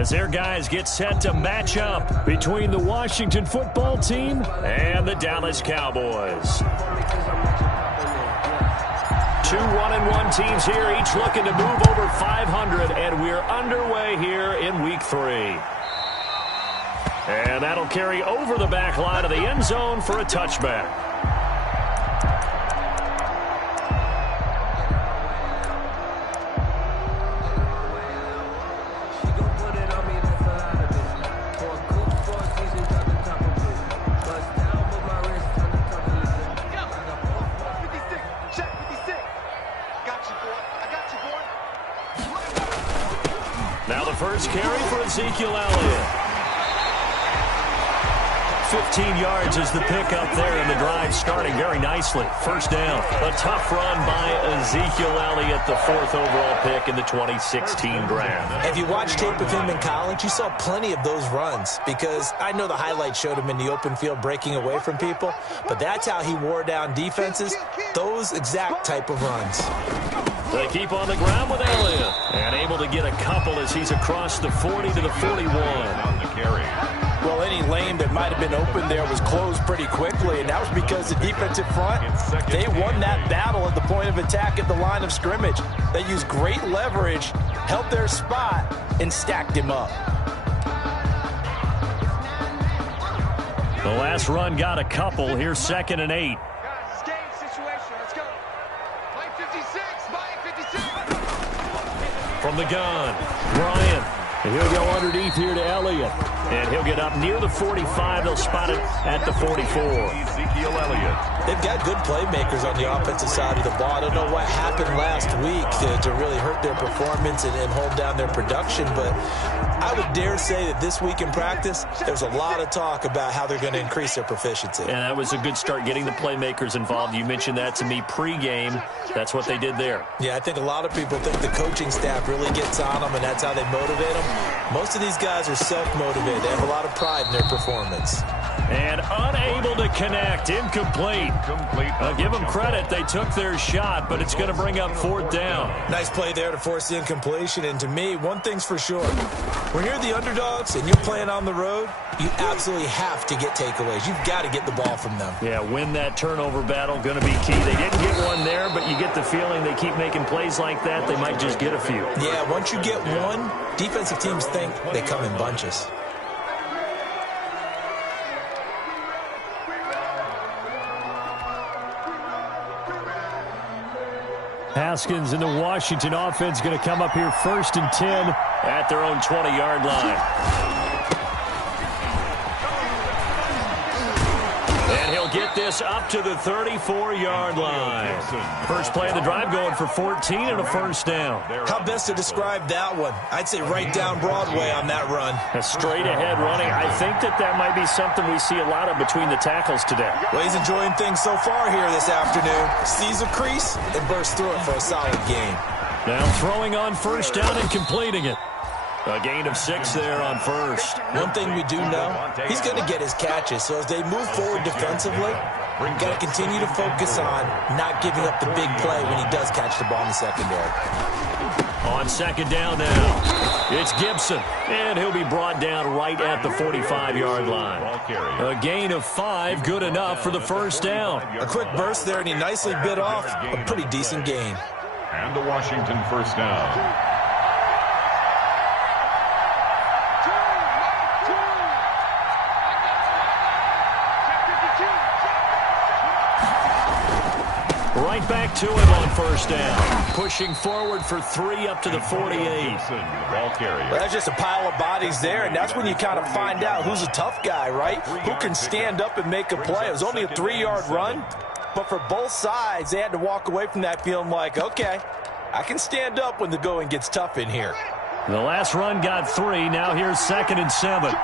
as their guys get set to match up between the Washington football team and the Dallas Cowboys. Two 1-1 teams here, each looking to move over 500, and we're underway here in Week 3. And that'll carry over the back line of the end zone for a touchback. Now the first carry for Ezekiel Elliott. 15 yards is the pickup there, and the drive starting very nicely. First down. A tough run by Ezekiel Elliott, the 4th overall pick in the 2016 draft. If you watched tape of him in college, you saw plenty of those runs, because I know the highlights showed him in the open field breaking away from people, but that's how he wore down defenses, those exact type of runs. They keep on the ground with Elliott, and able to get a couple as he's across the 40 to the 41. On the carry. Well, any lane that might have been open there was closed pretty quickly, and that was because the defensive front, they won that battle at the point of attack at the line of scrimmage. They used great leverage, held their spot, and stacked him up. The last run got a couple. Here's 2nd and 8. From the gun, Bryant. And he'll go underneath here to Elliott. And he'll get up near the 45. They'll spot it at the 44. Ezekiel Elliott. They've got good playmakers on the offensive side of the ball. I don't know what happened last week to really hurt their performance and hold down their production, but I would dare say that this week in practice, there's a lot of talk about how they're going to increase their proficiency. And that was a good start, getting the playmakers involved. You mentioned that to me pregame. That's what they did there. Yeah, I think a lot of people think the coaching staff really gets on them, and that's how they motivate them. Most of these guys are self-motivated. They have a lot of pride in their performance. And unable to connect. Incomplete. I'll give them credit. They took their shot, but it's going to bring up 4th down. Nice play there to force the incompletion. And to me, one thing's for sure. When you're the underdogs and you're playing on the road, you absolutely have to get takeaways. You've got to get the ball from them. Yeah, win that turnover battle, going to be key. They didn't get one there, but you get the feeling they keep making plays like that, they might just get a few. Yeah, once you get one, defensive teams think they come in bunches. Haskins and the Washington offense going to come up here 1st and 10 at their own 20-yard line. And he'll get this up to the 34-yard line. First play of the drive going for 14 and a 1st down. How best to describe that one? I'd say right down Broadway on that run. A straight-ahead running. I think that might be something we see a lot of between the tackles today. Well, he's enjoying things so far here this afternoon. Sees a crease and bursts through it for a solid gain. Now throwing on 1st down and completing it. A gain of 6 there on 1st. One thing we do know, he's going to get his catches. So as they move forward defensively, we've got to continue to focus on not giving up the big play when he does catch the ball in the secondary. On 2nd down now, it's Gibson, and he'll be brought down right at the 45-yard line. A gain of 5, good enough for the 1st down. A quick burst there, and he nicely bit off a pretty decent gain. And the Washington 1st down. Right back to him on 1st down. Pushing forward for 3 up to the 48. Ball carrier. Well, that's just a pile of bodies there, and that's when you kind of find out who's a tough guy, right? Who can stand up and make a play. It was only a 3-yard run, but for both sides, they had to walk away from that feeling like, okay, I can stand up when the going gets tough in here. The last run got 3. Now here's 2nd and 7.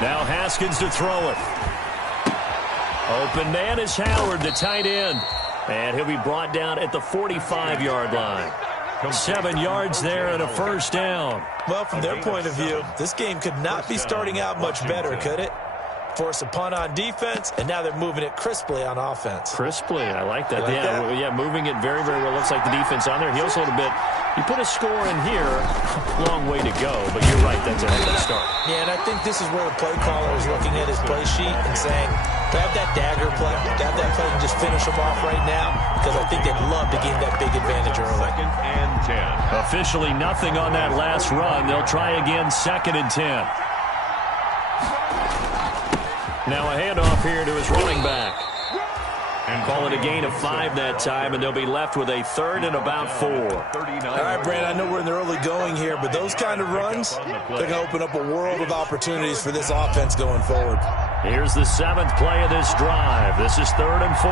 Now Haskins to throw it. Open man is Howard, the tight end. And he'll be brought down at the 45-yard line. 7 yards there and a 1st down. Well, from their point of view, this game could not be starting out much better, could it? force a punt on defense, and now they're moving it crisply on offense. Crisply, I like that. Like that? Yeah, moving it very, very well. Looks like the defense on there heals a little bit. You put a score in here, long way to go, but you're right, that's a good start. Yeah, and I think this is where the play caller is looking at his play sheet and saying, grab that dagger play, grab that play and just finish them off right now, because I think they'd love to gain that big advantage early. 2nd and 10. Officially nothing on that last run. They'll try again, 2nd and 10. Now a handoff here to his running back. And call it a gain of 5 that time, and they'll be left with a 3rd and about 4. All right, Brad, I know we're in the early going here, but those kind of runs, they're going to open up a world of opportunities for this offense going forward. Here's the 7th play of this drive. This is 3rd and 4.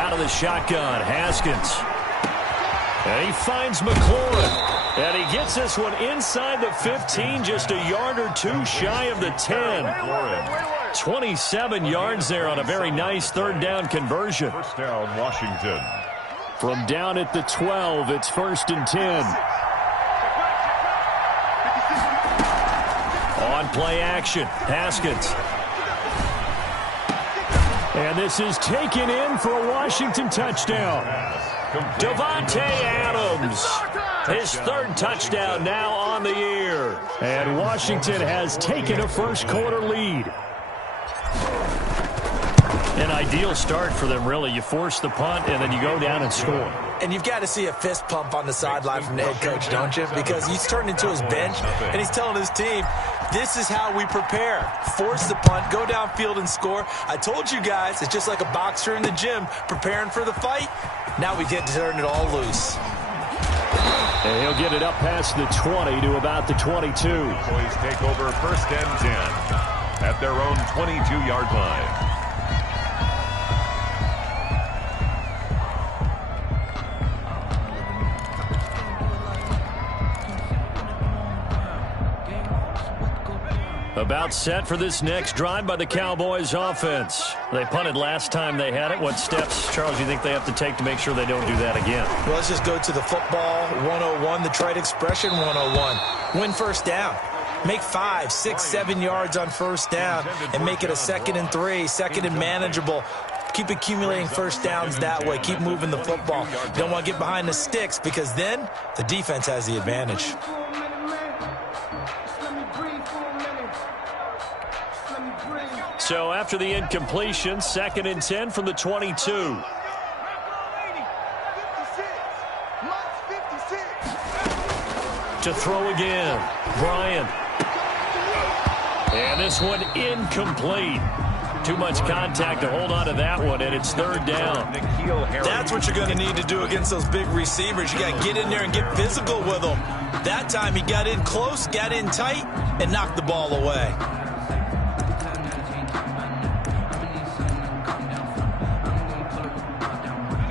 Out of the shotgun, Haskins. And he finds McLaurin. And he gets this one inside the 15, just a yard or two shy of the 10. 27 yards there on a very nice 3rd down conversion. 1st down, Washington. From down at the 12, it's 1st and 10. On play action, Haskins. And this is taken in for a Washington touchdown. Davante Adams, his 3rd touchdown now on the year. And Washington has taken a first-quarter lead. An ideal start for them, really. You force the punt, and then you go down and score. And you've got to see a fist pump on the sideline from the head coach, don't you? Because he's turned into his bench, and he's telling his team, this is how we prepare. Force the punt, go downfield and score. I told you guys, it's just like a boxer in the gym preparing for the fight. Now we get to turn it all loose. And he'll get it up past the 20 to about the 22. Boys take over 1st and 10 at their own 22-yard line. About set for this next drive by the Cowboys offense. They punted last time they had it. What steps, Charles, do you think they have to take to make sure they don't do that again? Well, let's just go to the football 101, the trite expression 101. Win 1st down. Make 5, 6, 7 yards on 1st down and make it a 2nd and 3, 2nd and manageable. Keep accumulating 1st downs that way. Keep moving the football. You don't want to get behind the sticks because then the defense has the advantage. So after the incompletion, 2nd and 10 from the 22. To throw again, Bryant. And this one incomplete. Too much contact to hold on to that one, and it's 3rd down. That's what you're going to need to do against those big receivers. You got to get in there and get physical with them. That time he got in close, got in tight, and knocked the ball away.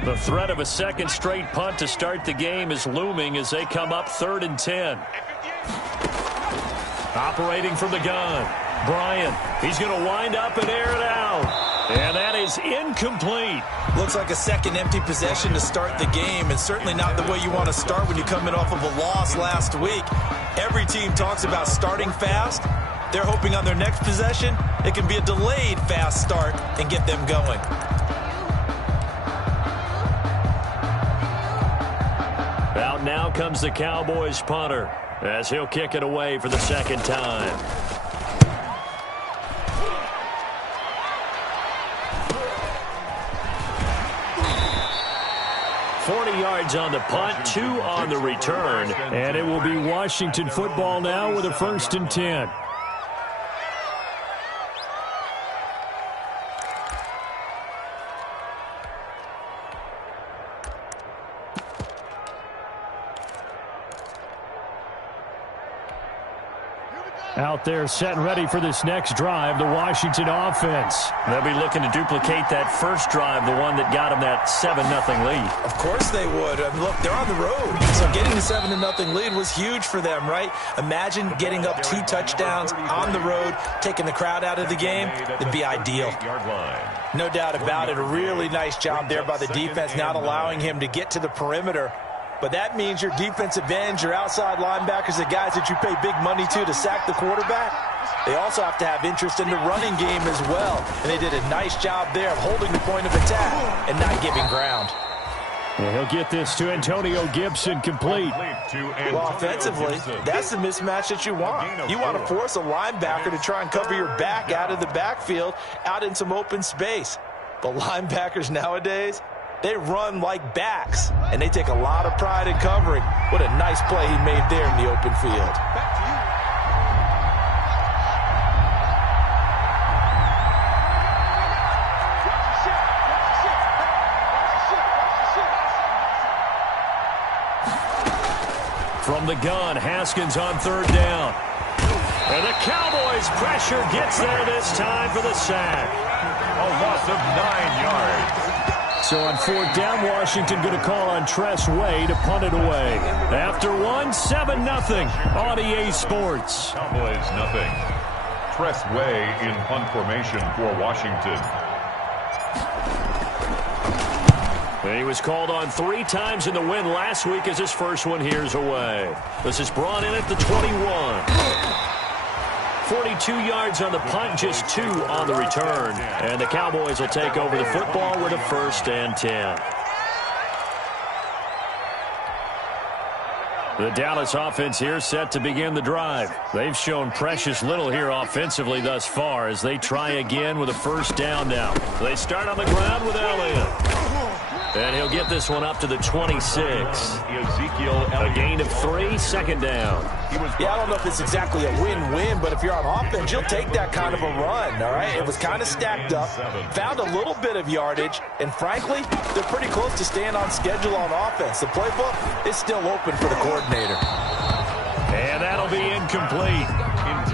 The threat of a 2nd straight punt to start the game is looming as they come up 3rd and 10. Operating from the gun, Bryant. He's going to wind up and air it out. And that is incomplete. Looks like a 2nd empty possession to start the game, and certainly not the way you want to start when you're coming off of a loss last week. Every team talks about starting fast. They're hoping on their next possession, it can be a delayed fast start and get them going. Out now comes the Cowboys punter as he'll kick it away for the 2nd time. Yards on the punt, 2 on the return, and it will be Washington football now with a 1st and 10. Out there setting ready for this next drive, the Washington offense. They'll be looking to duplicate that first drive, the one that got them that 7-0 lead. Of course they would. I mean, look, they're on the road. So getting the 7-0 lead was huge for them, right? Imagine getting up 2 touchdowns on the road, taking the crowd out of the game. It'd be ideal. No doubt about it. A really nice job there by the defense, not allowing him to get to the perimeter. But that means your defensive ends, your outside linebackers, the guys that you pay big money to sack the quarterback, they also have to have interest in the running game as well. And they did a nice job there of holding the point of attack and not giving ground. And he'll get this to Antonio Gibson complete. Well, offensively, that's the mismatch that you want. You want to force a linebacker to try and cover your back out of the backfield, out in some open space. But linebackers nowadays, they run like backs, and they take a lot of pride in covering. What a nice play he made there in the open field. From the gun, Haskins on 3rd down. And the Cowboys' pressure gets there this time for the sack. A loss of 9 yards. So on 4th down, Washington going to call on Tress Way to punt it away. After 7-0 on EA Sports. Cowboys nothing. Tress Way in punt formation for Washington. He was called on 3 times in the win last week as his first one here's away. This is brought in at the 21. 42 yards on the punt, just 2 on the return. And the Cowboys will take over the football with a 1st and 10. The Dallas offense here set to begin the drive. They've shown precious little here offensively thus far as they try again with a 1st down now. They start on the ground with Elliott. And he'll get this one up to the 26. A gain of 3, 2nd down. Yeah, I don't know if it's exactly a win-win, but if you're on offense, you'll take that kind of a run, all right? It was kind of stacked up, found a little bit of yardage, and frankly, they're pretty close to staying on schedule on offense. The playbook is still open for the coordinator. And that'll be incomplete.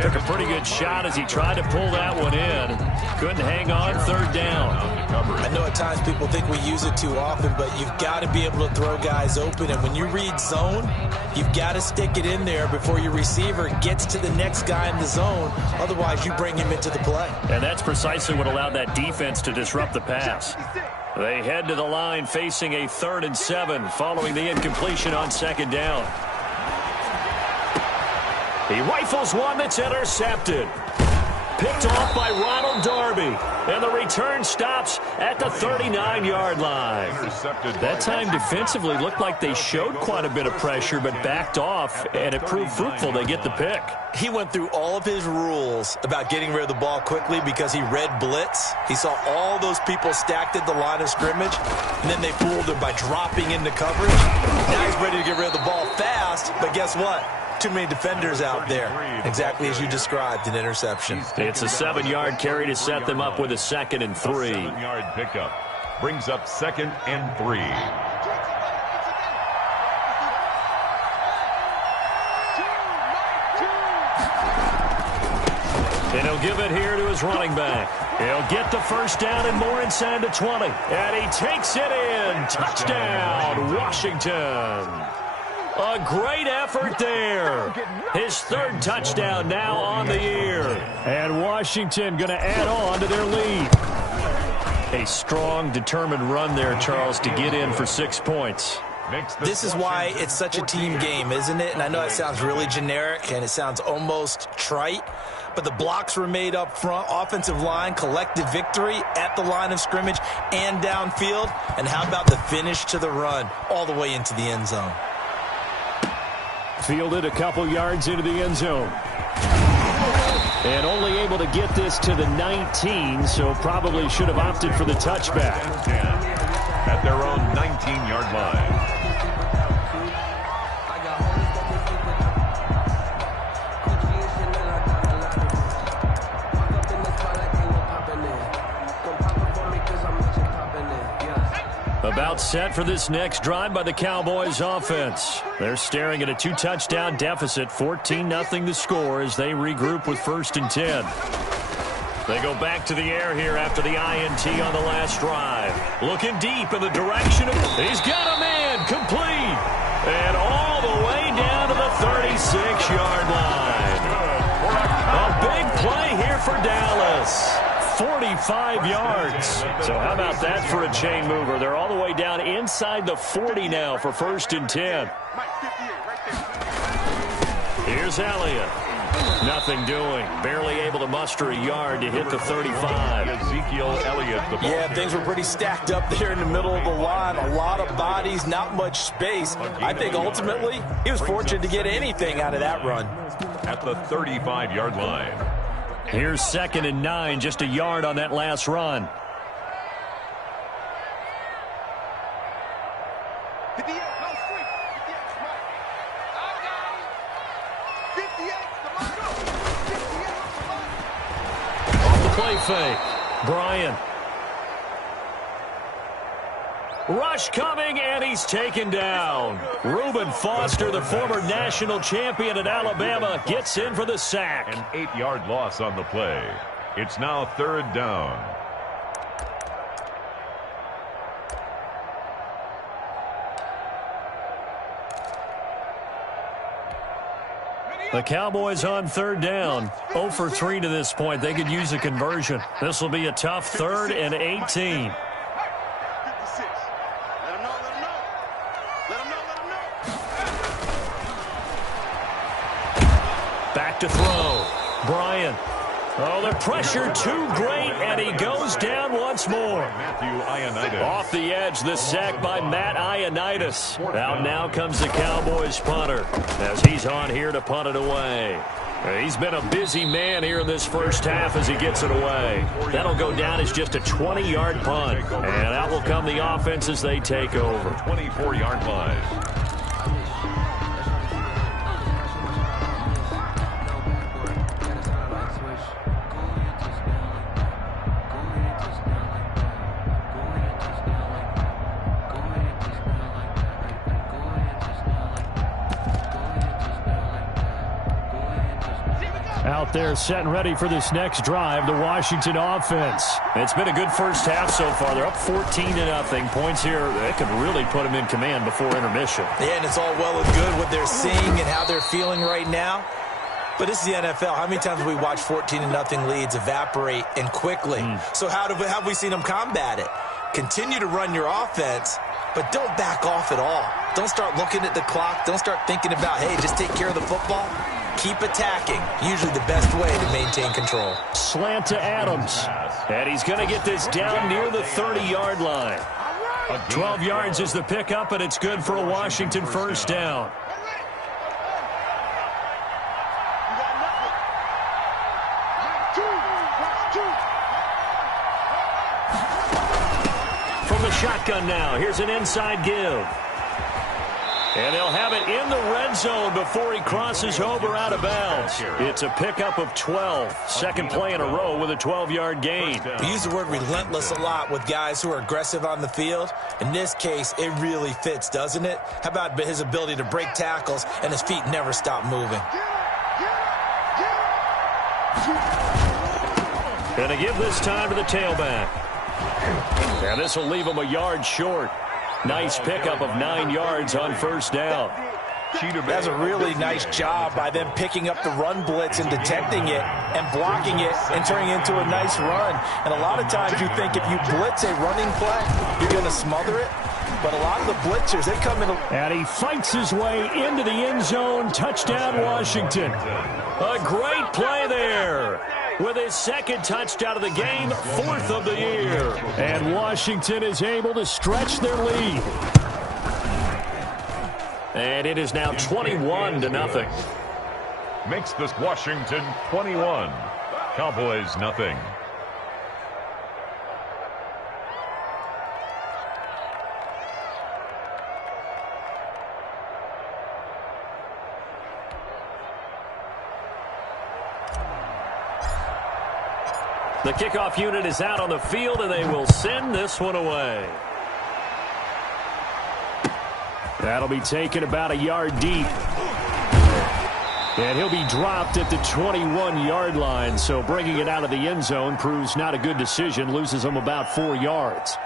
Took a pretty good shot as he tried to pull that one in. Couldn't hang on, 3rd down. I know at times people think we use it too often, but you've got to be able to throw guys open. And when you read zone, you've got to stick it in there before your receiver gets to the next guy in the zone. Otherwise, you bring him into the play. And that's precisely what allowed that defense to disrupt the pass. They head to the line facing a 3rd and 7 following the incompletion on 2nd down. He rifles one that's intercepted. Picked off by Ronald Darby. And the return stops at the 39-yard line. That time defensively looked like they showed quite a bit of pressure but backed off, and it proved fruitful. They get the pick. He went through all of his rules about getting rid of the ball quickly because he read blitz. He saw all those people stacked at the line of scrimmage, and then they fooled him by dropping into coverage. Now he's ready to get rid of the ball fast, but guess what? Too many defenders out there. Exactly as you described, an interception. It's a 7-yard carry to set them up with a 2nd and 3. 7-yard pickup brings up 2nd and 3. And he'll give it here to his running back. He'll get the 1st down and more inside the 20. And he takes it in. Touchdown, Washington. A great effort there. His 3rd touchdown now on the year. And Washington going to add on to their lead. A strong, determined run there, Charles, to get in for 6 points. This is why it's such a team game, isn't it? And I know it sounds really generic and it sounds almost trite, but the blocks were made up front, offensive line, collective victory at the line of scrimmage and downfield. And how about the finish to the run all the way into the end zone? Fielded a couple yards into the end zone. And only able to get this to the 19, so probably should have opted for the touchback. At their own 19-yard line. About About set for this next drive by the Cowboys offense. They're staring at a 2-touchdown deficit, 14-0 the score as they regroup with 1st and 10. They go back to the air here after the INT on the last drive. Looking deep in the direction of... He's got a man complete. And all the way down to the 36-yard line. A big play here for Dallas. 45 yards. So how about that for a chain mover? They're all the way down inside the 40 now for 1st and 10. Here's Elliott. Nothing doing. Barely able to muster a yard to hit the 35. Ezekiel Elliott. Yeah, things were pretty stacked up there in the middle of the line. A lot of bodies, not much space. I think ultimately he was fortunate to get anything out of that run. At the 35-yard line. Here's 2nd and 9, just a yard on that last run. Off the play fake. Bryant. Rush coming, and he's taken down. Reuben Foster, the former national champion at Alabama, gets in for the sack. An 8-yard loss on the play. It's now 3rd down. The Cowboys on 3rd down. 0 for 3 to this point. They could use a conversion. This will be a tough 3rd and 18. Back to throw. Bryant. Oh, the pressure too great, and he goes down once more. Matthew Ioannidis. Off the edge, the sack by Matt Ioannidis. Out now comes the Cowboys punter as he's on here to punt it away. He's been a busy man here in this first half as he gets it away. That'll go down as just a 20-yard punt. And out will come the offense as they take over. 24-yard line. Out there set and ready for this next drive, the Washington offense. It's been a good first half so far. They're up 14-0. Points here, they could really put them in command before intermission. Yeah, and it's all well and good what they're seeing and how they're feeling right now. But this is the NFL. How many times have we watched 14-0 leads evaporate and quickly? So how have we seen them combat it? Continue to run your offense, but don't back off at all. Don't start looking at the clock. Don't start thinking about, hey, just take care of the football. Keep attacking. Usually the best way to maintain control. Slant to Adams. And he's going to get this down near the 30-yard line. 12 yards is the pickup, and it's good for a Washington first down. From the shotgun now, here's an inside give. And they'll have it in the red zone before he crosses over out of bounds. It's a pickup of 12. Second play in a row with a 12-yard gain. We use the word relentless a lot with guys who are aggressive on the field. In this case, it really fits, doesn't it? How about his ability to break tackles and his feet never stop moving? Gonna give this time to the tailback. And this will leave him a yard short. Nice pickup of 9 yards on first down. That's a really nice job by them picking up the run blitz and detecting it and blocking it and turning it into a nice run. And a lot of times you think if you blitz a running play, you're going to smother it. But a lot of the blitzers, they come in. And he fights his way into the end zone. Touchdown, Washington. A great play there. With his second touchdown of the game, 4th of the year. And Washington is able to stretch their lead. And it is now 21-0. Makes this Washington 21. Cowboys nothing. The kickoff unit is out on the field, and they will send this one away. That'll be taken about a yard deep. And he'll be dropped at the 21-yard line. So bringing it out of the end zone proves not a good decision. Loses him about 4 yards.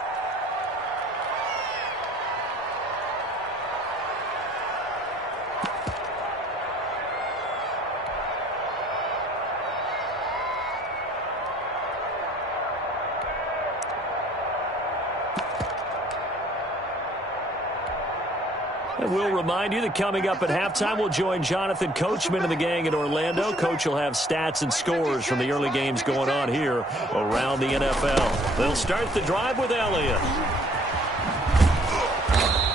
And we'll remind you that coming up at halftime, we'll join Jonathan Coachman and the gang in Orlando. Coach will have stats and scores from the early games going on here around the NFL. They'll start the drive with Elliott.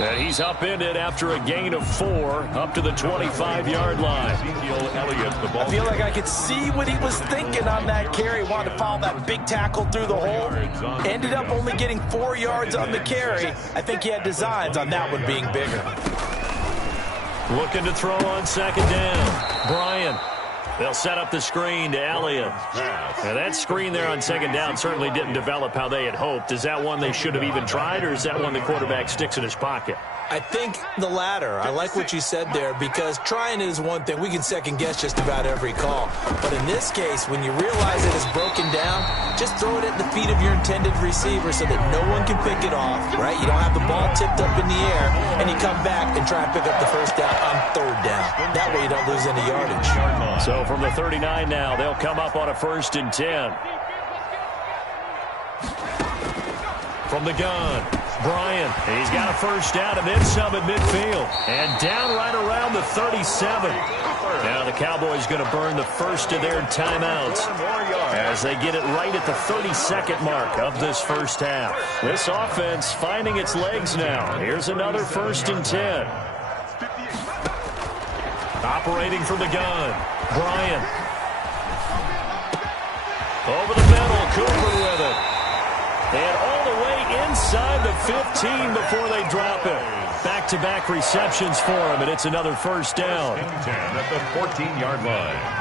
And he's upended after a gain of 4 up to the 25-yard line. I feel like I could see what he was thinking on that carry. Wanted to follow that big tackle through the hole. Ended up only getting 4 yards on the carry. I think he had designs on that one being bigger. Looking to throw on second down. Bryant. They'll set up the screen to Elliott. Now that screen there on second down certainly didn't develop how they had hoped. Is that one they should have even tried, or is that one the quarterback sticks in his pocket? I think the latter. I like what you said there, because trying it is one thing. We can second-guess just about every call. But in this case, when you realize it is broken down, just throw it at the feet of your intended receiver so that no one can pick it off, right? You don't have the ball tipped up in the air, and you come back and try and pick up the first down on third down. That way you don't lose any yardage. So from the 39 now, they'll come up on a 1st and 10. From the gun, Bryant. He's got a first down and then some at midfield. And down right around the 37. Now the Cowboys going to burn the first of their timeouts as they get it right at the 32nd mark of this first half. This offense finding its legs now. Here's another 1st and 10. Operating from the gun, Bryant. Over the middle, Cooper with it. And all the way inside the 15 before they drop it. Back-to-back receptions for him, and it's another first down. 10 at the 14-yard line.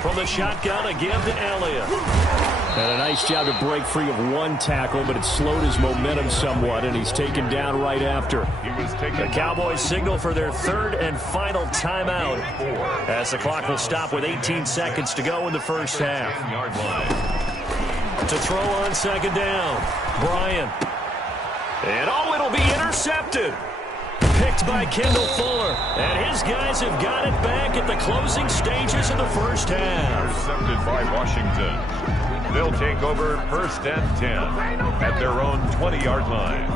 From the shotgun again to Elliott. And a nice job to break free of one tackle, but it slowed his momentum somewhat, and he's taken down right after. The Cowboys signal for their 3rd and final timeout as the clock will stop with 18 seconds to go in the first half. To throw on second down, Bryant. And it'll be intercepted. Picked by Kendall Fuller. And his guys have got it back at the closing stages of the first half. Intercepted by Washington. They'll take over 1st and 10 at their own 20-yard line.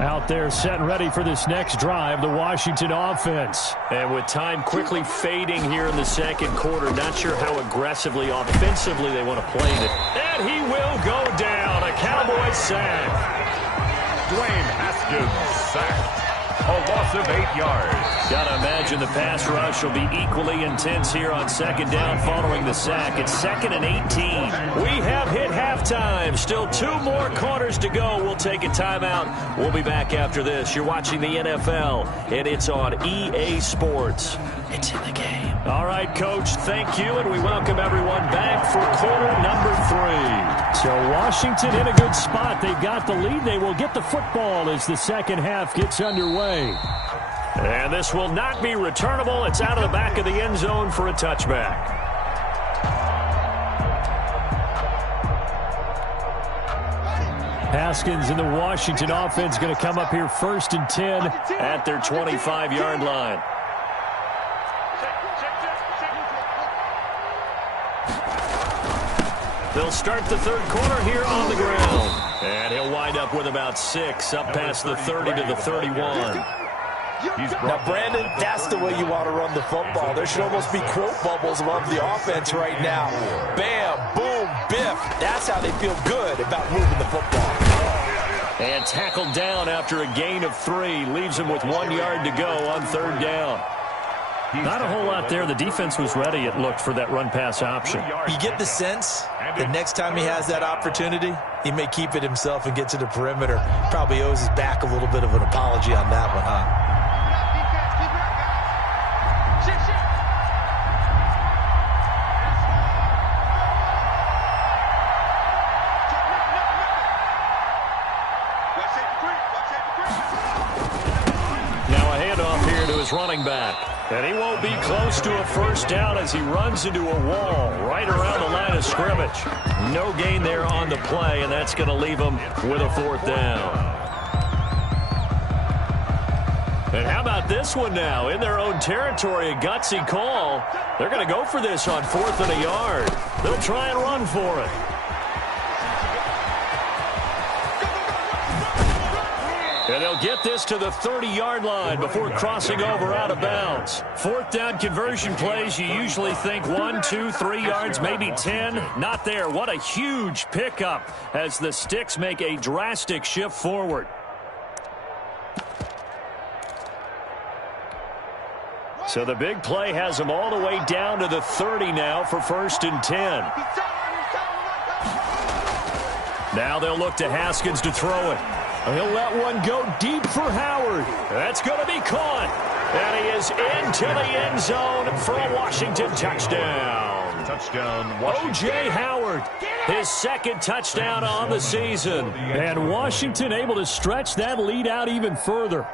Out there set and ready for this next drive, the Washington offense. And with time quickly fading here in the second quarter, not sure how aggressively, offensively they want to play it. And he will go down. A Cowboy sack. Dwayne Haskins sacked. A loss of 8 yards. Got to imagine the pass rush will be equally intense here on second down following the sack. It's 2nd and 18. We have hit halftime. Still 2 more quarters to go. We'll take a timeout. We'll be back after this. You're watching the NFL, and it's on EA Sports. It's in the game. All right, Coach, thank you, and we welcome everyone back for quarter number 3. So Washington in a good spot. They've got the lead. They will get the football as the second half gets underway. And this will not be returnable. It's out of the back of the end zone for a touchback. Haskins and the Washington offense going to come up here 1st and 10 at their 25-yard line. They'll start the third quarter here on the ground. And he'll wind up with about 6 up past the 30 to the 31. Now, Brandon, that's the way you want to run the football. There should almost be quote bubbles above the offense right now. Bam, boom, biff. That's how they feel good about moving the football. And tackled down after a gain of 3. Leaves him with 1 yard to go on third down. Not a whole lot there. The defense was ready, it looked, for that run-pass option. You get the sense that next time he has that opportunity, he may keep it himself and get to the perimeter. Probably owes his back a little bit of an apology on that one, huh? Running back, and he won't be close to a first down as he runs into a wall right around the line of scrimmage. No gain there on the play, and that's going to leave him with a 4th down. And how about this one now? In their own territory, a gutsy call. They're going to go for this on 4th and a yard. They'll try and run for it. And they'll get this to the 30-yard line before crossing over out of bounds. 4th down conversion plays, you usually think 1, 2, 3 yards, maybe 10. Not there. What a huge pickup as the Sticks make a drastic shift forward. So the big play has them all the way down to the 30 now for 1st and 10. Now they'll look to Haskins to throw it. He'll let one go deep for Howard. That's going to be caught. And he is into the end zone for a Washington touchdown. Touchdown, Washington. O.J. Howard, his 2nd touchdown on the season. And Washington able to stretch that lead out even further.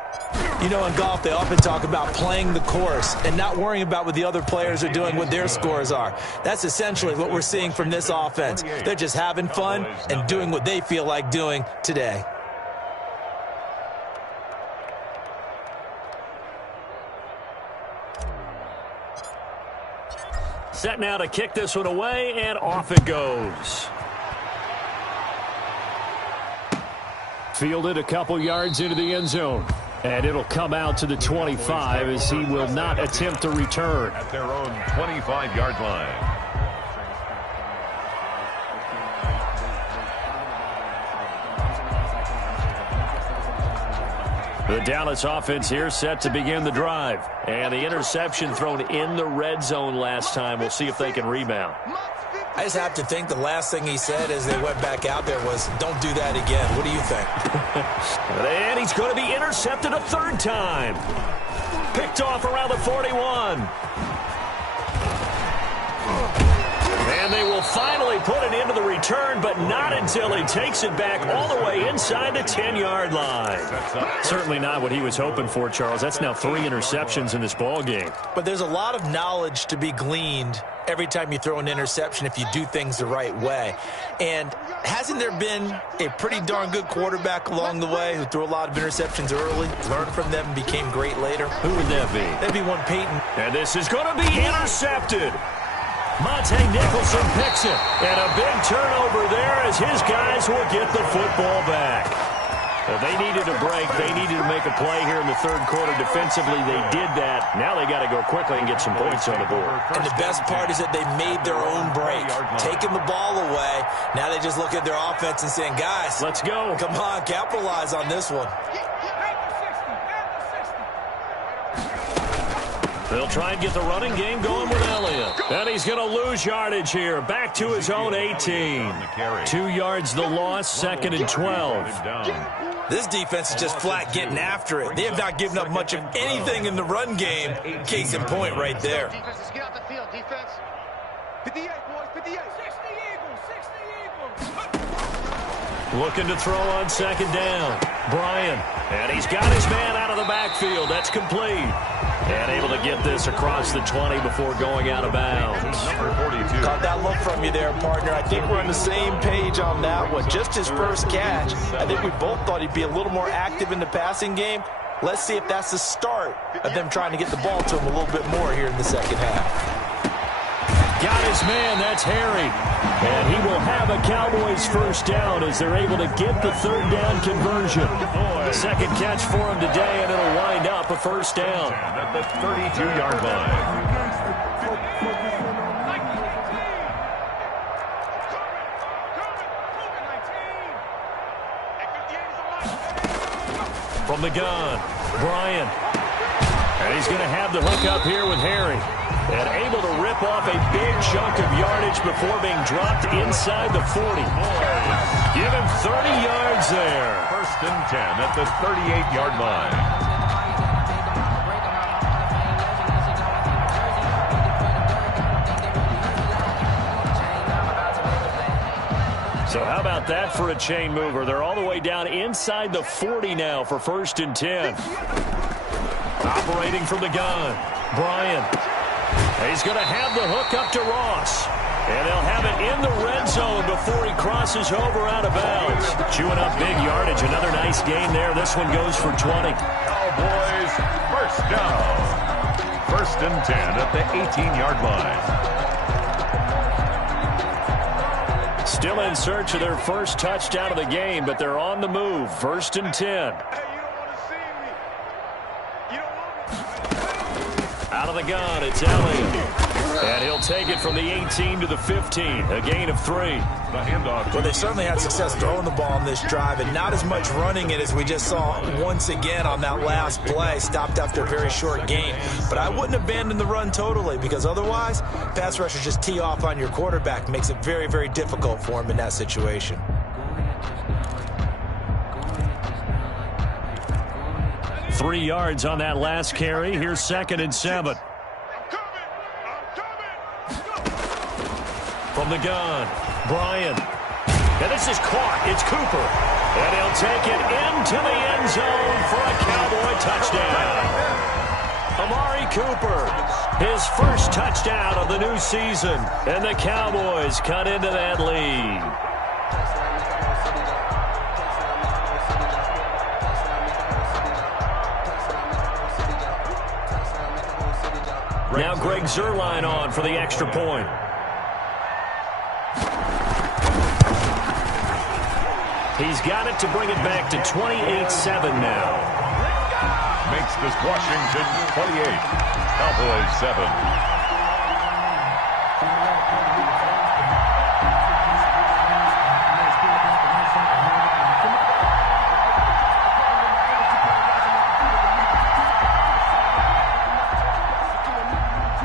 You know, in golf, they often talk about playing the course and not worrying about what the other players are doing, what their scores are. That's essentially what we're seeing from this offense. They're just having fun and doing what they feel like doing today. Set now to kick this one away, and off it goes. Fielded a couple yards into the end zone. And it'll come out to the 25 as he will not attempt to return. At their own 25-yard line. The Dallas offense here set to begin the drive. And the interception thrown in the red zone last time. We'll see if they can rebound. I just have to think the last thing he said as they went back out there was, don't do that again. What do you think? And he's going to be intercepted a 3rd time. Picked off around the 41. And they will finally put it into the return, but not until he takes it back all the way inside the 10-yard line. Certainly not what he was hoping for, Charles. That's now 3 interceptions in this ball game. But there's a lot of knowledge to be gleaned every time you throw an interception if you do things the right way. And hasn't there been a pretty darn good quarterback along the way who threw a lot of interceptions early, learned from them, and became great later? Who would that be? That'd be one Peyton. And this is going to be intercepted. Monte Nicholson picks it. And a big turnover there as his guys will get the football back. They needed a break. They needed to make a play here in the 3rd quarter. Defensively, they did that. Now they got to go quickly and get some points on the board. And the best part is that they made their own break, taking the ball away. Now they just look at their offense and saying, guys, let's go. Come on, capitalize on this one. They'll try and get the running game going with Elliott. And he's going to lose yardage here. Back to his own 18. 2 yards the loss, 2nd and 12. This defense is just flat getting after it. They have not given up much of anything in the run game. Case in point right there. Defenses, get out the field, defense. 58, boys, 58. 60 Eagles, 60 Eagles. Looking to throw on 2nd down. Bryant. And he's got his man out of the backfield. That's complete. And able to get this across the 20 before going out of bounds. Number 42. Caught that look from you there, partner. I think we're on the same page on that one. Just his first catch. I think we both thought he'd be a little more active in the passing game. Let's see if that's the start of them trying to get the ball to him a little bit more here in the 2nd half. Got his man, that's Harry. And he will have a Cowboys first down as they're able to get the 3rd down conversion. 2nd catch for him today, and it'll wind up a first down. At the 32-yard line. From the gun, Bryant. And he's going to have the hook up here with Harry. And able to rip off a big chunk of yardage before being dropped inside the 40. Give him 30 yards there. 1st and 10 at the 38-yard line. So how about that for a chain mover? They're all the way down inside the 40 now for 1st and 10. Operating from the gun, Bryant. He's going to have the hook up to Ross. And they'll have it in the red zone before he crosses over out of bounds. Chewing up big yardage. Another nice gain there. This one goes for 20. Cowboys, 1st down. 1st and 10 at the 18-yard line. Still in search of their first touchdown of the game, but they're on the move. 1st and 10. Out of the gun, it's Elliott. And he'll take it from the 18 to the 15. A gain of 3. The handoff. Well, they certainly had success throwing the ball on this drive, and not as much running it as we just saw once again on that last play. Stopped after a very short gain. But I wouldn't abandon the run totally, because otherwise, pass rushers just tee off on your quarterback. Makes it very, very difficult for him in that situation. Three yards on that last carry. Here's 2nd and 7. From the gun, Bryant. And this is caught. It's Cooper. And he'll take it into the end zone for a Cowboy touchdown. Amari Cooper, his first touchdown of the new season. And the Cowboys cut into that lead. Now Greg Zuerlein on for the extra point. He's got it to bring it back to 28-7 now. Makes this Washington 28. Cowboys 7.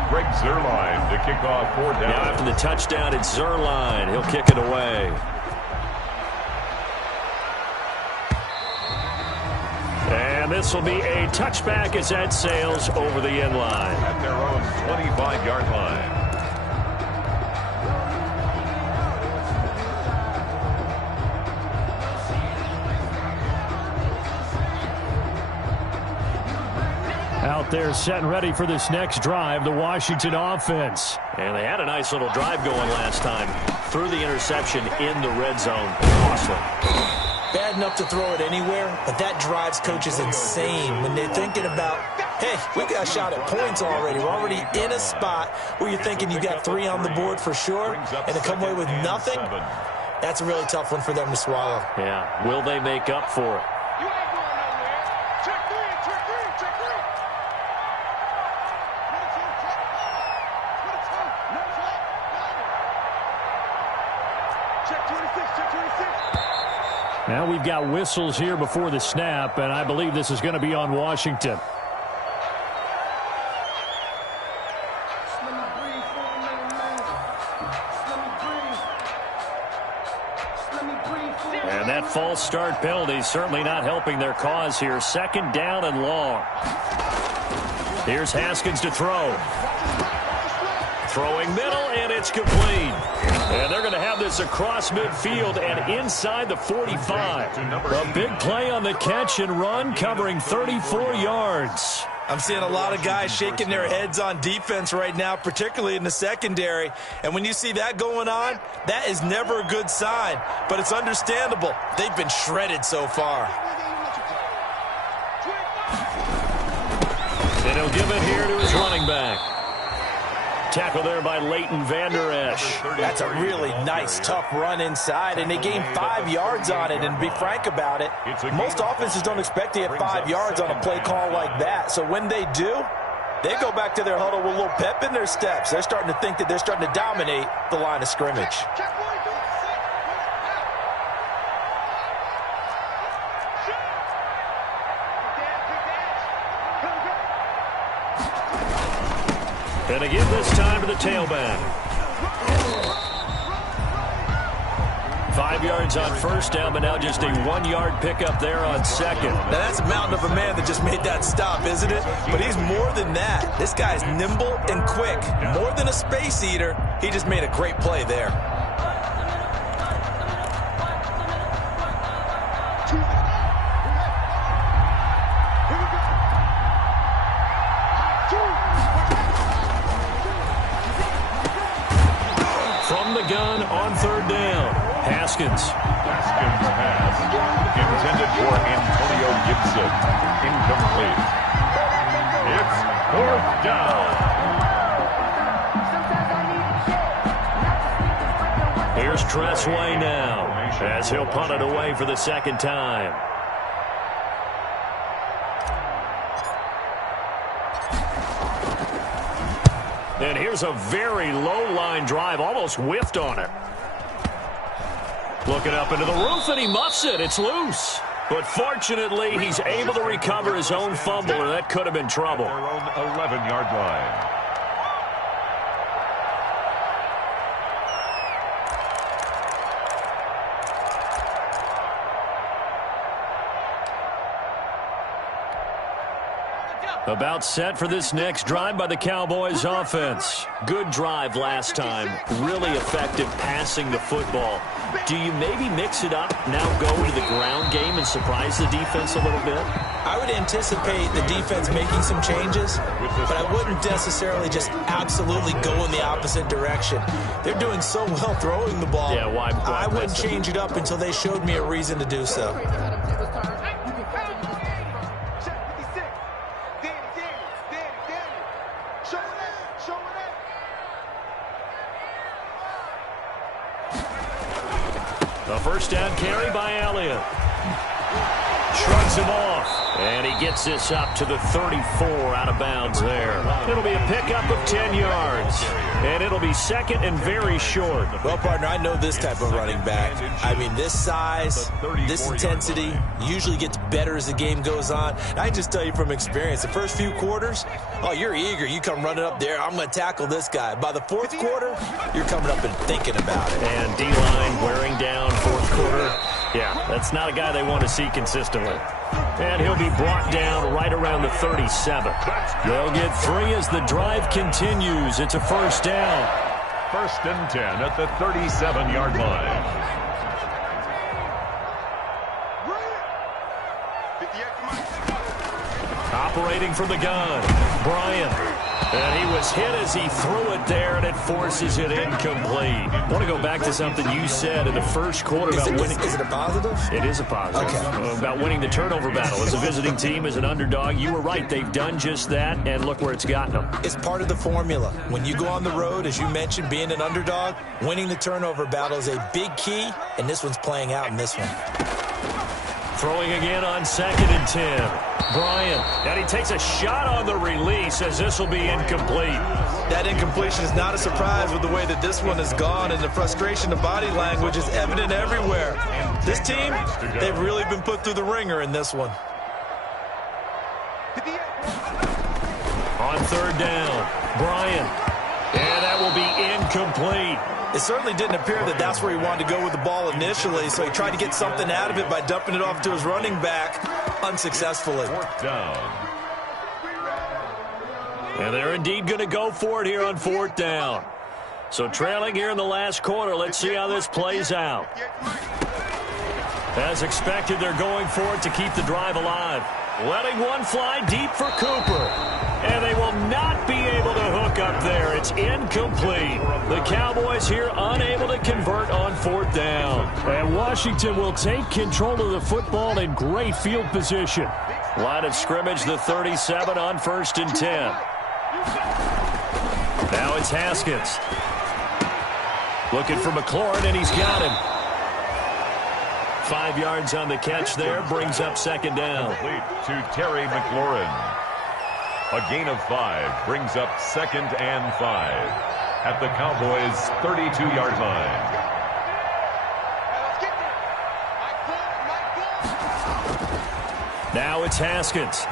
Greg Zuerlein to kick off 4th down. Now after the touchdown, it's Zuerlein. He'll kick it away. And this will be a touchback as that sails over the end line. At their own 25-yard line. Out there set and ready for this next drive, the Washington offense. And they had a nice little drive going last time. Threw the interception in the red zone. Costly. Bad enough to throw it anywhere, but that drives coaches insane when they're thinking about, hey, we got a shot at points already. We're already in a spot where you're thinking you got 3 on the board for sure, and to come away with nothing, that's a really tough one for them to swallow. Yeah, will they make up for it? Now we've got whistles here before the snap, and I believe this is going to be on Washington. And that false start penalty certainly not helping their cause here. 2nd down and long. Here's Haskins to throw. Throwing middle, and it's complete. And they're going to have this across midfield and inside the 45. A big play on the catch and run, covering 34 yards. I'm seeing a lot of guys shaking their heads on defense right now, particularly in the secondary. And when you see that going on, that is never a good sign. But it's understandable. They've been shredded so far. And he'll give it here to his running back. Tackle there by Leighton Vander Esch. That's a really nice, tough run inside, and they gained 5 yards on it. And to be frank about it, most offenses don't expect to get 5 yards on a play call like that. So when they do, they go back to their huddle with a little pep in their steps. They're starting to think that they're starting to dominate the line of scrimmage. And again this time to the tailback. 5 yards on first down, but now just a 1-yard pickup there on second. Now that's a mountain of a man that just made that stop, isn't it? But he's more than that. This guy's nimble and quick. More than a space eater, he just made a great play there. From the gun on third down, Haskins. Haskins pass intended for Antonio Gibson. Incomplete. It's fourth down. Here's Tressway now as he'll punt it away for the second time. And here's a very low-line drive, almost whiffed on it. Looking up into the roof, and he muffs it. It's loose. But fortunately, he's able to recover his own fumble, or that could have been trouble. Their own 11-yard line. About set for this next drive by the Cowboys offense. Good drive last time. Really effective passing the football. Do you maybe mix it up, now go to the ground game and surprise the defense a little bit? I would anticipate the defense making some changes, but I wouldn't necessarily just absolutely go in the opposite direction. They're doing so well throwing the ball. Yeah, why I wouldn't change it up until they showed me a reason to do so. A first down carry by Elliott. Shrugs him off. And he gets this up to the 34 out of bounds there. It'll be a pickup of 10 yards. And it'll be second and very short. Well, partner, I know this type of running back. I mean, this size, this intensity usually gets better as the game goes on. And I just tell you from experience, the first few quarters, oh, you're eager. You come running up there, I'm going to tackle this guy. By the fourth quarter, you're coming up and thinking about it. And D-line wearing down fourth quarter. Yeah, that's not a guy they want to see consistently. And he'll be brought down right around the 37. They'll get 3 as the drive continues. It's a first down. First and 10 at the 37-yard line. Operating from the gun, Bryant. And he was hit as he threw it there, and it forces it incomplete. I want to go back to something you said in the first quarter about winning. Is it a positive? It is a positive. Okay. About winning the turnover battle. As a visiting team, as an underdog, you were right. They've done just that, and look where it's gotten them. It's part of the formula. When you go on the road, as you mentioned, being an underdog, winning the turnover battle is a big key, and this one's playing out in this one. Throwing again on second and 10. Bryant. And he takes a shot on the release as this will be incomplete. That incompletion is not a surprise with the way that this one has gone, and the frustration of body language is evident everywhere. This team, they've really been put through the ringer in this one. On third down, Bryant. And that will be incomplete. It certainly didn't appear that that's where he wanted to go with the ball initially, so he tried to get something out of it by dumping it off to his running back unsuccessfully. Fourth down. And they're indeed going to go for it here on fourth down. So trailing here in the last quarter, let's see how this plays out. As expected, they're going for it to keep the drive alive. Letting one fly deep for Cooper. And they will not be able to hook up there. It's incomplete. The Cowboys here unable to convert on fourth down. And Washington will take control of the football in great field position. Line of scrimmage, the 37 on first and 10. Now it's Haskins. Looking for McLaurin, and he's got him. 5 yards on the catch there, brings up second down. Complete to Terry McLaurin. A gain of 5 brings up second and 5 at the Cowboys' 32-yard line. Now it's Haskins.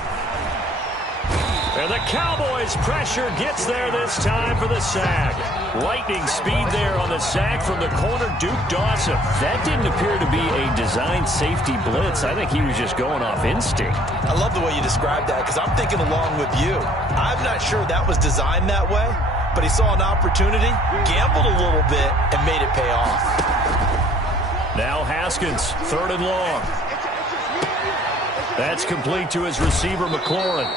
And the Cowboys' pressure gets there this time for the sack. Lightning speed there on the sack from the corner, Duke Dawson. That didn't appear to be a designed safety blitz. I think he was just going off instinct. I love the way you described that because I'm thinking along with you. I'm not sure that was designed that way, but he saw an opportunity, gambled a little bit, and made it pay off. Now Haskins, 3rd and long. That's complete to his receiver, McLaurin.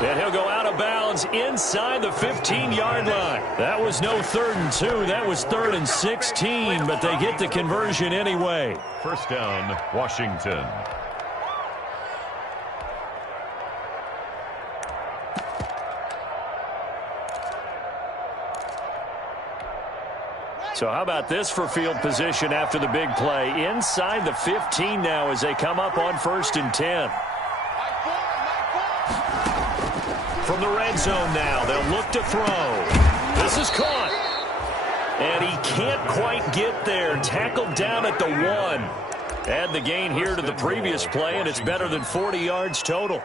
And he'll go out of bounds inside the 15-yard line. That was no 3rd and 2. That was 3rd and 16, but they get the conversion anyway. First down, Washington. So how about this for field position after the big play? Inside the 15 now as they come up on 1st and 10. From the red zone now, they'll look to throw. This is caught. And he can't quite get there. Tackled down at the 1. Add the gain here to the previous play, and it's better than 40 yards total.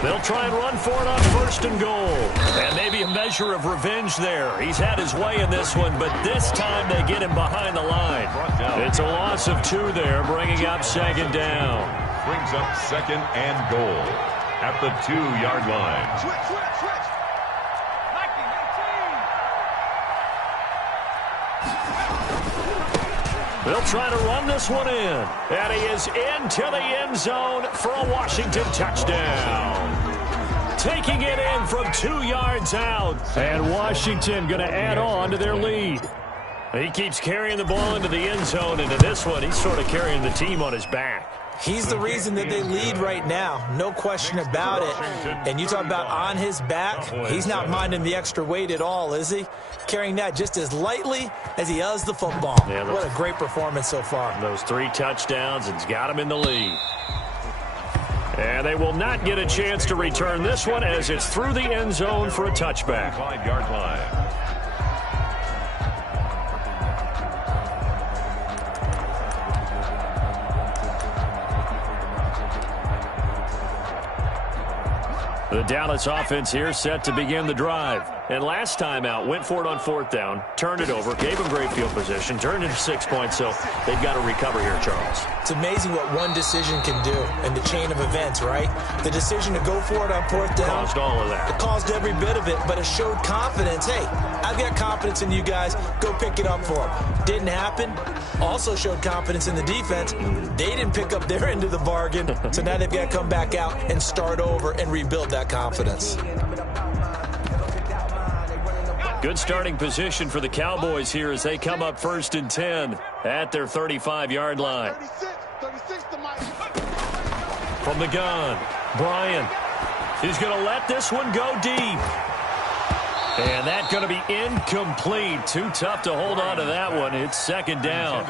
They'll try and run for it on 1st and goal. And maybe a measure of revenge there. He's had his way in this one, but this time they get him behind the line. It's a loss of 2 there, bringing up 2nd down. Brings up 2nd and goal at the 2-yard line. Switch. They'll try to run this one in. And he is into the end zone for a Washington touchdown. Taking it in from 2 yards out. And Washington going to add on to their lead. He keeps carrying the ball into the end zone. And in this one, he's sort of carrying the team on his back. He's the reason that they lead right now. No question about it. And you talk about on his back, he's not minding the extra weight at all, is he? Carrying that just as lightly as he does the football. Yeah, what a great performance so far. Those 3 touchdowns, and he's got him in the lead. And they will not get a chance to return this one as it's through the end zone for a touchback. 5-yard line. The Dallas offense here set to begin the drive. And last time out, went for it on 4th down, turned it over, gave them great field position, turned into 6 points, so they've got to recover here, Charles. It's amazing what one decision can do in the chain of events, right? The decision to go for it on 4th down. Caused all of that. It caused every bit of it, but it showed confidence. Hey, I've got confidence in you guys. Go pick it up for them. Didn't happen. Also showed confidence in the defense. They didn't pick up their end of the bargain, so now they've got to come back out and start over and rebuild that confidence. Good starting position for the Cowboys here as they come up 1st and 10 at their 35-yard line. 36 to Mike. From the gun, Bryant. He's going to let this one go deep. And that's going to be incomplete. Too tough to hold on to that one. It's 2nd down.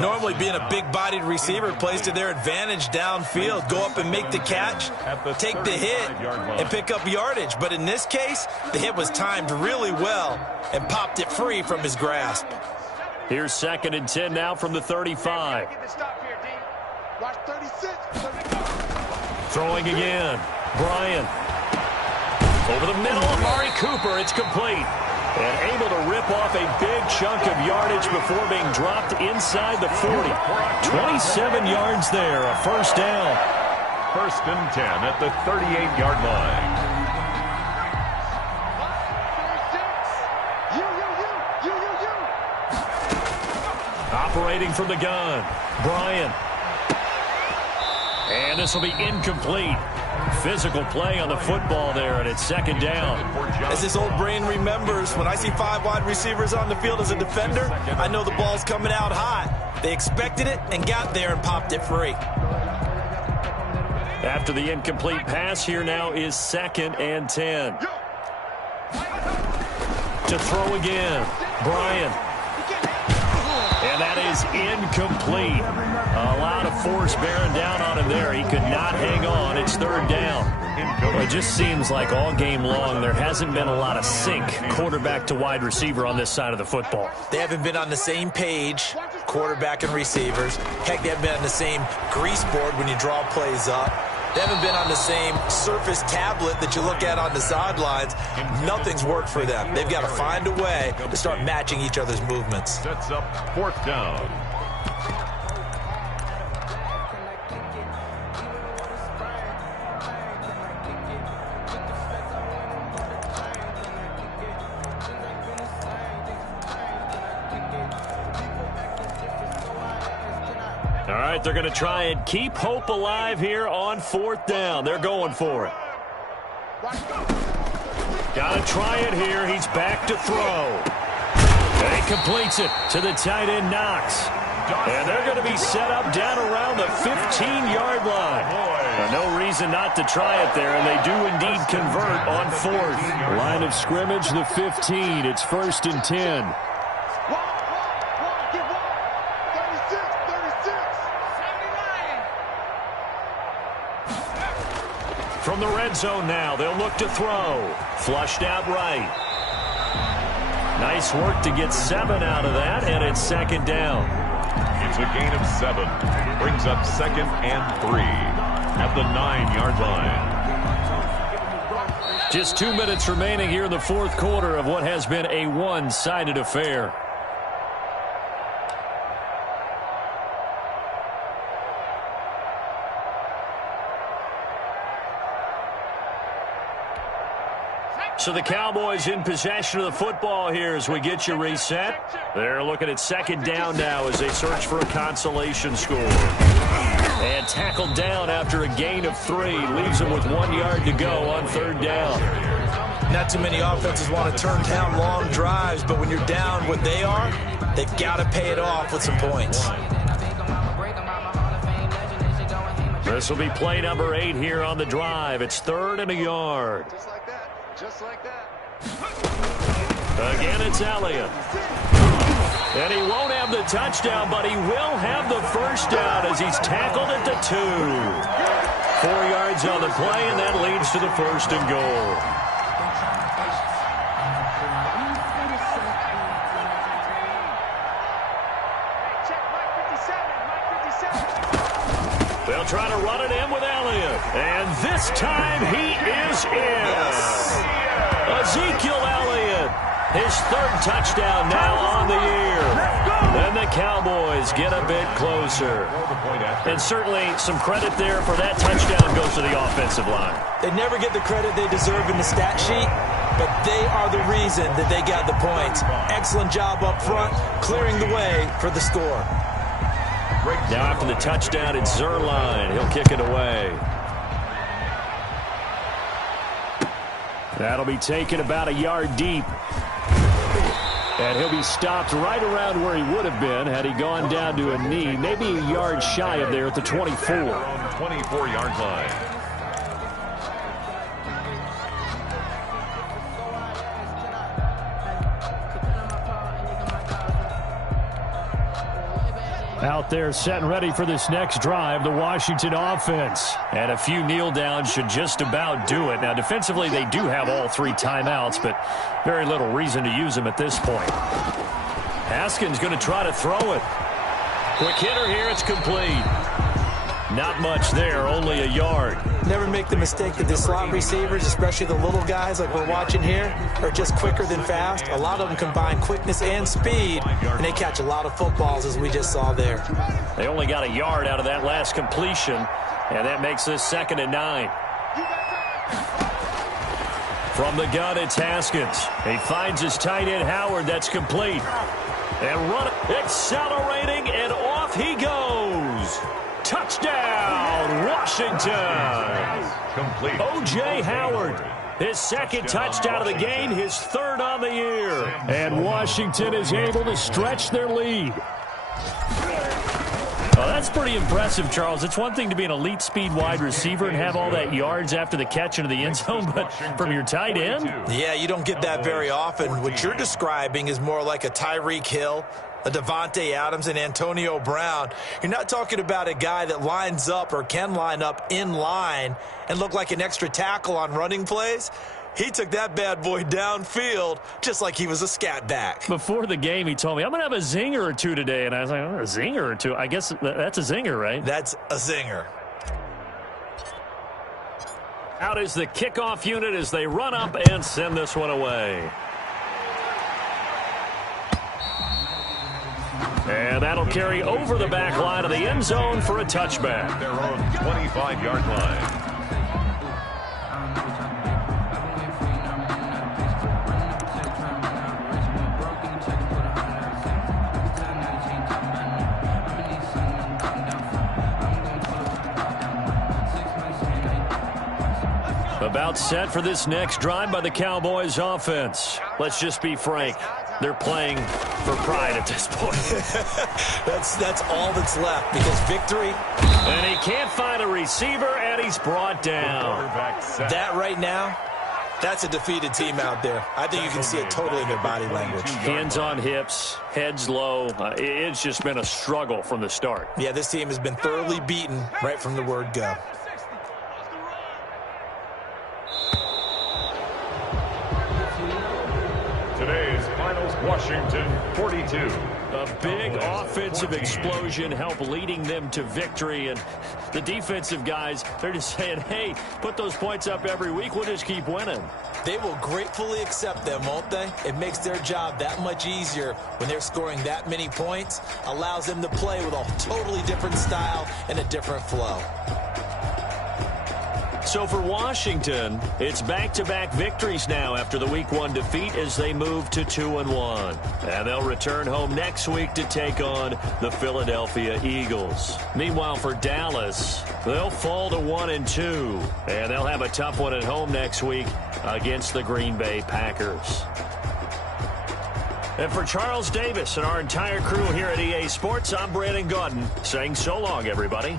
Normally being a big-bodied receiver plays to their advantage downfield. Go up and make the catch, take the hit, and pick up yardage. But in this case, the hit was timed really well and popped it free from his grasp. Here's 2nd and 10 now from the 35. Watch 36. Throwing again. Bryant. Over the middle, Amari Cooper, it's complete. And able to rip off a big chunk of yardage before being dropped inside the 40. 27 yards there, a 1st down. 1st and 10 at the 38-yard line. Operating from the gun, Bryant. And this will be incomplete. Physical play on the football there, and it's 2nd down. As this old brain remembers, when I see 5 wide receivers on the field as a defender, I know the ball's coming out hot. They expected it and got there and popped it free. After the incomplete pass, here now is 2nd and 10. To throw again, Bryant. And that is incomplete. A lot of force bearing down on him there. He could not hang on. It's third down. Well, it just seems like all game long there hasn't been a lot of sync quarterback to wide receiver on this side of the football. They haven't been on the same page, quarterback and receivers. Heck, they haven't been on the same grease board when you draw plays up. They haven't been on the same surface tablet that you look at on the sidelines. Nothing's worked for them. They've got to find a way to start matching each other's movements. Sets up fourth down. All right, they're going to try and keep hope alive here on fourth down. They're going for it. Got to try it here. He's back to throw. And he completes it to the tight end, Knox. And they're going to be set up down around the 15-yard line. No reason not to try it there, and they do indeed convert on fourth. Line of scrimmage, the 15. It's 1st and 10. From the red zone now, they'll look to throw. Flushed out right. Nice work to get 7 out of that, and it's second down. It's a gain of 7. Brings up 2nd and 3 at the 9-yard line. Just 2 minutes remaining here in the fourth quarter of what has been a one-sided affair. So the Cowboys in possession of the football here as we get you reset. They're looking at second down now as they search for a consolation score. And tackled down after a gain of 3. Leaves them with 1 yard to go on third down. Not too many offenses want to turn down long drives, but when you're down what they are, they've got to pay it off with some points. This will be play number 8 here on the drive. It's 3rd and a yard. Just like that. Again, it's Elliott. And he won't have the touchdown, but he will have the first down as he's tackled at the 2. 4 yards on the play, and that leads to the 1st and goal. They'll try to run it in with Elliott. And this time he is in. Ezekiel Elliott, his 3rd touchdown now on the year. And the Cowboys get a bit closer. And certainly some credit there for that touchdown goes to the offensive line. They never get the credit they deserve in the stat sheet, but they are the reason that they got the points. Excellent job up front, clearing the way for the score. Now after the touchdown, it's Zerline. He'll kick it away. That'll be taken about a yard deep. And he'll be stopped right around where he would have been had he gone down to a knee. Maybe a yard shy of there at the 24. 24-yard line. Out there set and ready for this next drive, the Washington offense. And a few kneel downs should just about do it. Now, defensively, they do have all 3 timeouts, but very little reason to use them at this point. Haskins going to try to throw it. Quick hitter here, it's complete. Not much there, only a yard. Never make the mistake that the slot receivers, especially the little guys like we're watching here, are just quicker than fast. A lot of them combine quickness and speed, and they catch a lot of footballs, as we just saw there. They only got a yard out of that last completion, and that makes this 2nd and 9. From the gun, it's Haskins. He finds his tight end, Howard. That's complete. And run, accelerating, and off he goes. Touchdown, Washington. Complete. O.J. Howard, his 2nd touchdown of the game, his 3rd on the year. And Washington is able to stretch their lead. Well, that's pretty impressive, Charles. It's one thing to be an elite speed wide receiver and have all that yards after the catch into the end zone, but from your tight end? Yeah, you don't get that very often. What you're describing is more like a Tyreek Hill, a Devontae Adams and Antonio Brown. You're not talking about a guy that lines up or can line up in line and look like an extra tackle on running plays. He took that bad boy downfield just like he was a scat back. Before the game, he told me, I'm going to have a zinger or two today. And I was like, oh, a zinger or two? I guess that's a zinger, right? That's a zinger. Out is the kickoff unit as they run up and send this one away. And that'll carry over the back line of the end zone for a touchback. Their own 25-yard line. About set for this next drive by the Cowboys offense. Let's just be frank. They're playing for pride at this point. That's all that's left because victory. And he can't find a receiver, and he's brought down. That right now, that's a defeated team out there. I think you can see it totally in their body language. Hands on hips, heads low. It's just been a struggle from the start. Yeah, this team has been thoroughly beaten right from the word go. Today's finals, Washington 42. A big offensive explosion helped leading them to victory. And the defensive guys, they're just saying, hey, put those points up every week. We'll just keep winning. They will gratefully accept them, won't they? It makes their job that much easier when they're scoring that many points. Allows them to play with a totally different style and a different flow. So for Washington, it's back-to-back victories now after the Week 1 defeat as they move to 2-1. And they'll return home next week to take on the Philadelphia Eagles. Meanwhile, for Dallas, they'll fall to 1-2. And they'll have a tough one at home next week against the Green Bay Packers. And for Charles Davis and our entire crew here at EA Sports, I'm Brandon Gaudin saying so long, everybody.